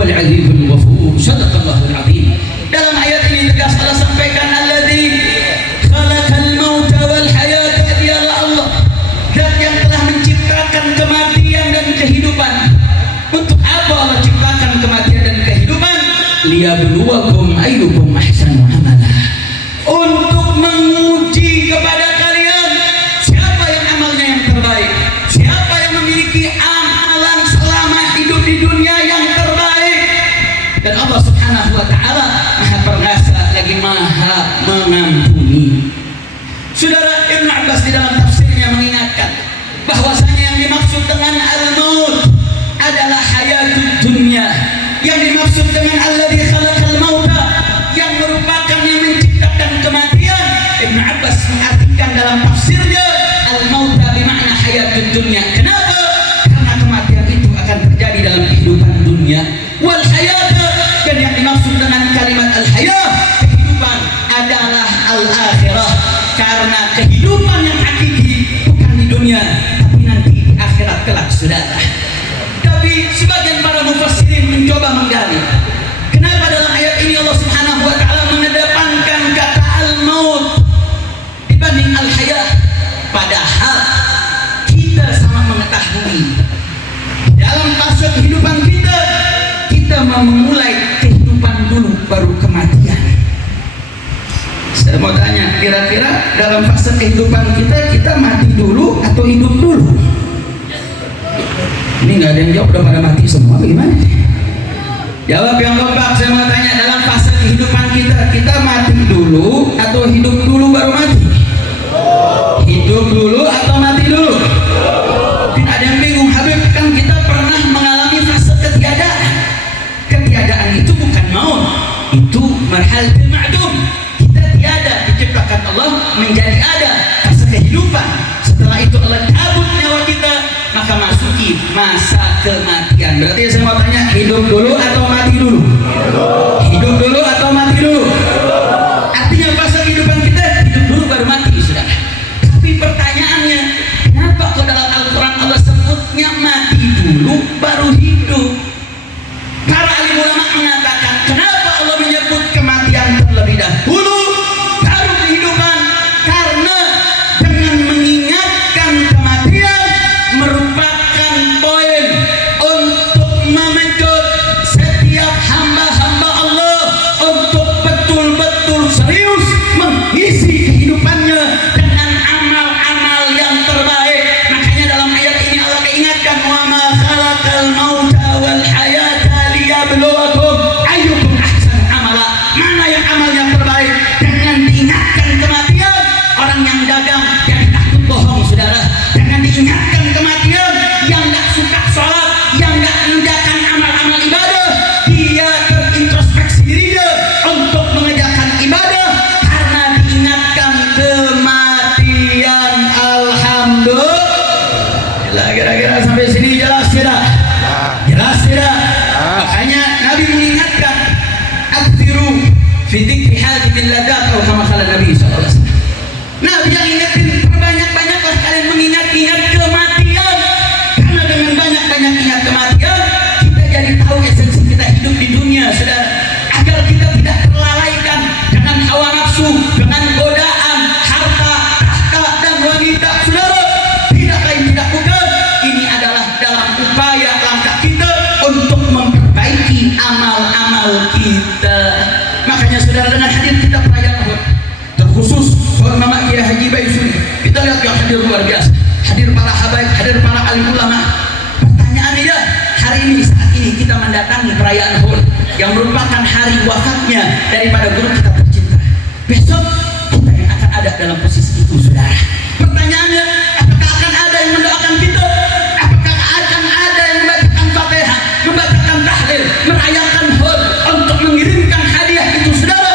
huwal azizul ghafur. Shadaqallahul azim. Dalam ayat ini tegas Allah sampaikan, alladzi khalaqal mauta wal hayata, dialah Allah zat yang telah menciptakan kematian dan kehidupan. Untuk apa Allah ciptakan kematian dan kehidupan? Liyabluwakum ayyukum ahsanu amala. Untuk menguji kepada kalian siapa yang amalnya yang terbaik, siapa yang memiliki amalan selama hidup di dunia yang terbaik. Dan Allah subhanahu wa ta'ala maha perkasa lagi maha mengampuni. Saudara, Ibnu Abbas di dalam tafsirnya mengingatkan bahwasanya yang dimaksud dengan al-maut adalah hayatud dunia. Yang dimaksud dengan alladzi khalaqal mauta, yang merupakan yang menciptakan kematian, Ibnu Abbas mengartikan dalam tafsirnya al-mauta bermakna hayatud dunia. Kenapa? Karena kematian itu akan terjadi dalam kehidupan dunia. Wal hayata, dan yang dimaksud dengan kalimat al-hayah, kehidupan, adalah al-akhirah. Karena kehidupan yang hakiki bukan di dunia, tapi nanti di akhirat kelak, saudara. Tapi sebagian para mufassirin mencoba menggali, kenapa dalam ayat ini Allah subhanahu wa ta'ala mengedepankan kata al-maut dibanding al-hayah. Padahal kita sama mengetahui dalam fase kehidupan kita mau memulai kehidupan dulu baru kematian. Saya mau tanya, kira-kira dalam fase kehidupan kita mati dulu atau hidup dulu? Ini nggak ada yang jawab, udah pada mati semua, bagaimana? Jawab yang kompak. Saya mau tanya, dalam fase kehidupan kita mati dulu atau hidup dulu baru mati? Hidup dulu atau mati dulu? Tidak ada yang bingung, Habib, kan kita pernah mengalami fase ketiadaan. Ketiadaan itu bukan maut, itu marhalatul ma'dum. Kita tiada, diciptakan Allah menjadi ada, fase kehidupan. Setelah itu Allah cabut nyawa kita, maka masuki masa kematian. Berarti saya mau tanya, hidup dulu atau mati dulu? Hidup dulu atau mati dulu? Artinya fase kehidupan kita hidup dulu baru mati, sudah. Tapi pertanyaannya, kenapa kok dalam Al-Quran Allah sebutnya mati dulu baru hidup? Para alim ulama mengatakan, kenapa Allah menyebut kematian terlebih dahulu baru kehidupan? Karena dengan mengingatkan kematian merupakan poin untuk memejut setiap hamba-hamba Allah untuk betul-betul serius mengisi kehidupannya dengan amal-amal yang terbaik. Makanya dalam ayat ini Allah ingatkan, wa ma khalaqal mauta wal hayata liyabluwakum ayyukum ahsanu amala. Mana yang amalnya terbaik? Dengan diingatkan kematian, orang yang dagang jadi takut bohong, saudara. Dengan diingatkan kematian, yang gak suka sholat, yang gak mengerjakan amal-amal ibadah, dia terintrospeksi dirinya untuk mengerjakan ibadah karena diingatkan kematian. Alhamdulillah. Kira-kira sampai sini jelas tidak? Jelas tidak? Makanya Nabi mengingatkan, aktsiru fi dzikri hadhil ladat, atau kama qala Nabi sallallahu alaihi wasallam. Nabi yang ingatin, perbanyak-banyaklah kalian mengingat-ingat kematian. Karena dengan banyak-banyak ingat kematian, kita jadi tahu esensi kita hidup di dunia, saudara. Agar kita tidak terlalaikan dengan hawa nafsu, dengan godaan harta, tahta, dan wanita, saudara. Tidak lain tidak bukan, ini adalah dalam upaya langkah kita untuk memperbaiki amal-amal kita. Makanya saudara, dengan hadir kita perayaan Uhud, terkhusus Mama Kiai Haji Baisuni, kita lihat yang hadir luar biasa, hadir para habaib, hadir para alim ulama. Pertanyaannya ya, hari ini, saat ini kita mendatangi perayaan Uhud yang merupakan hari wafatnya daripada guru kita tercinta. Besok kita yang akan ada dalam posisi itu, saudara. Pertanyaannya, apakah akan ada yang mendoakan kita? Apakah akan ada yang membacakan Fatihah, membacakan tahlil, merayakan Uhud untuk mengirimkan hadiah itu, saudara?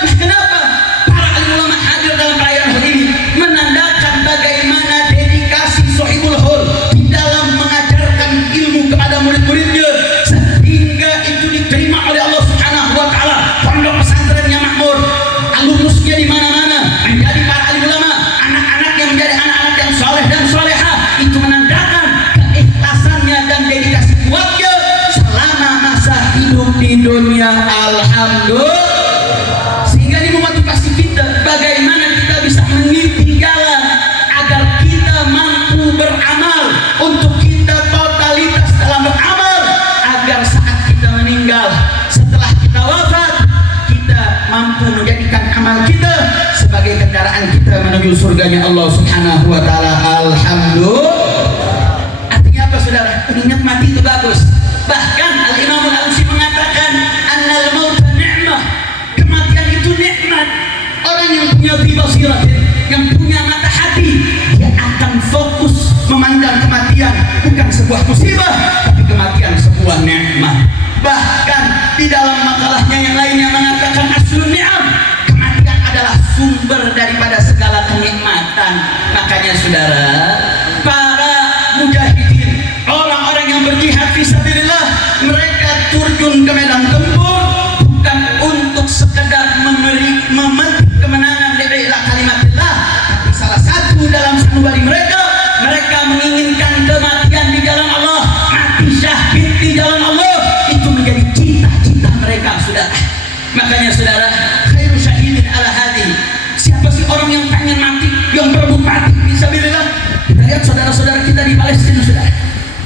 Nah, kenapa para alim ulama hadir dalam perayaan Uhud ini? Menandakan bagaimana dedikasi Sohibul Uhud di dalam mengajarkan ilmu kepada murid-muridnya, sehingga itu diterima oleh Allah Subhanahu wa ta'ala. Pondok pesantrennya makmur, alumusnya di mana-mana, menjadi para alim ulama, anak-anak dunia. Alhamdulillah. Sehingga ini memotivasi kita bagaimana kita bisa meniti jalan agar kita mampu beramal, untuk kita totalitas dalam beramal, agar saat kita meninggal, setelah kita wafat, kita mampu menjadikan amal kita sebagai kendaraan kita menuju surganya Allah Subhanahu wa taala. Alhamdulillah. Artinya apa saudara? Ingat mati itu bagus. Bahkan Al-Imam Al-Alusi mengatakan annal mauta ni'mah. Kematian itu nikmat. Orang yang punya basirah, yang punya mata hati, dia akan fokus memandang kematian bukan sebuah musibah, tapi kematian sebuah nikmat. Bahkan di dalam makalahnya yang lainnya mengatakan aslun ni'am, kematian adalah sumber daripada segala kenikmatan. Makanya saudara, para mujahidin, orang-orang yang berjihad fisabilillah, mereka turun ke medan tempur bukan untuk sekedar memetik kemenangan di kalimatillah, tapi salah satu dalam sanubari mereka, mereka menginginkan kematian di jalan Allah, mati syahid di jalan Allah. Itu menjadi cita-cita mereka, saudara. Makanya saudara, khairu syahidin ala hadin. Siapa sih orang yang pengen mati, yang berebut mati fisabilillah? Kita lihat saudara-saudara kita di Palestina, saudara.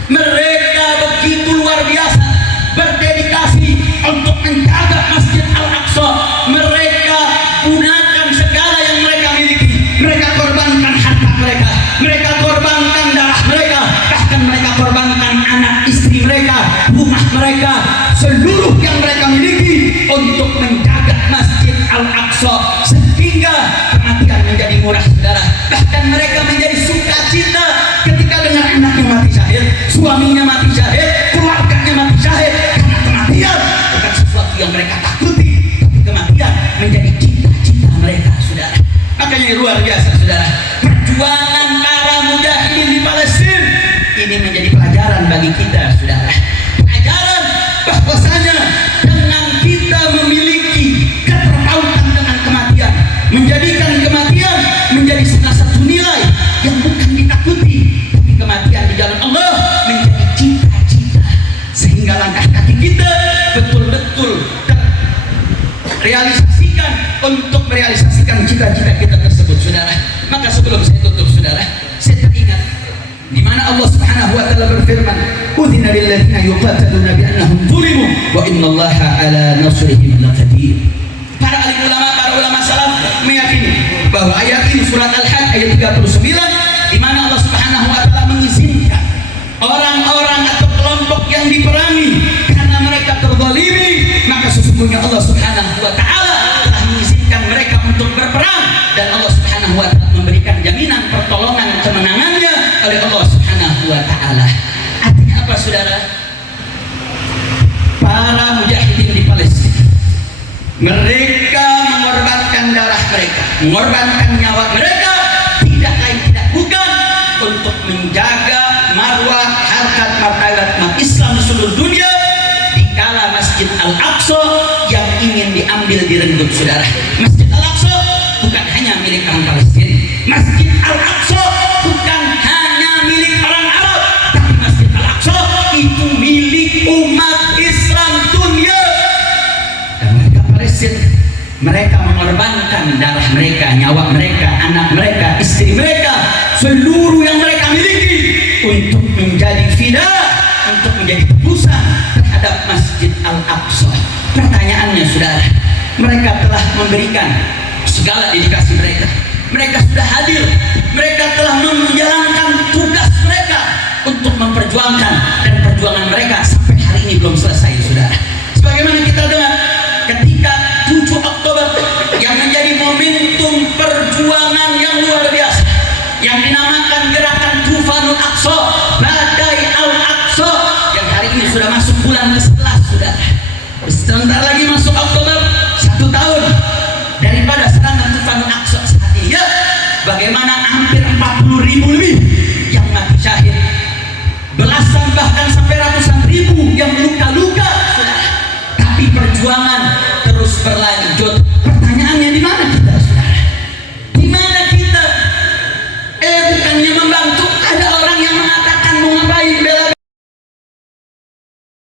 Mereka begitu luar biasa berdedikasi untuk menjaga Masjid Al-Aqsa. Mereka gunakan segala yang mereka miliki. Mereka korbankan harta mereka, mereka korbankan darah mereka, bahkan mereka korbankan anak istri mereka, rumah mereka, seluruh yang mereka miliki untuk menjaga Masjid Al-Aqsa, sehingga kematian menjadi murah, saudara. Bahkan mereka menjadi sukacita ketika dengar anaknya mati syahid, suaminya mati syahid, keluarganya mati syahid. Karena kematian bukan sesuatu yang mereka takuti, tapi kematian menjadi cita-cita mereka, saudara. Makanya luar biasa, saudara. Perjuangan para mujahidin di Palestina ini menjadi pelajaran bagi kita, saudara. Pelajaran bahwasanya dengan kita memiliki keterpautan dengan kematian, menjadikan kematian menjadi salah satu nilai yang bukan ditakuti, tapi kematian di jalan Allah menjadi cita-cita, sehingga langkah kaki kita betul-betul terrealisasikan untuk merealisasikan cita-cita kita tersebut, saudara. Maka sebelum saya tutup, saudara, saya teringat di mana Allah Subhanahu wa taala berfirman, "Udzina lil ladzina yuqataluna bi annahum zulimu wa innallaha ala nasrihim laqadir." Para alim ulama, para ulama salaf meyakini bahwa ayat ini surat Al-Hajj ayat 39, di mana Allah Subhanahu wa taala mengizinkan orang-orang atau kelompok yang diperangi karena mereka terzalimi, maka sesungguhnya Allah Subhanahu wa taala telah mengizinkan mereka untuk berperang, dan Allah Subhanahu wa taala memberikan jaminan pertolongan kemenangannya oleh Allah Subhanahu wa taala. Artinya apa, saudara? Para mujahidin di Palestina, mereka mengorbankan darah mereka, mengorbankan nyawa mereka, tidak lain tidak bukan untuk menjaga marwah harkat martabat umat Islam di seluruh dunia di kala Masjid Al-Aqsa yang ingin diambil direnggut, saudara. Masjid Al-Aqsa bukan hanya milik orang Palestina, Masjid Al-Aqsa bukan hanya milik orang Arab, tapi Masjid Al-Aqsa itu milik umat Islam dunia. Dan mereka Palestina, mereka mengorbankan darah mereka, nyawa mereka, anak mereka, istri mereka, seluruh yang mereka miliki untuk menjadi fida, untuk menjadi tebusan terhadap Masjid Al-Aqsa. Pertanyaannya, saudara, mereka telah memberikan segala dedikasi mereka, mereka sudah hadir, mereka telah menjalankan tugas mereka untuk memperjuangkan, dan perjuangan mereka sampai hari ini belum selesai, saudara.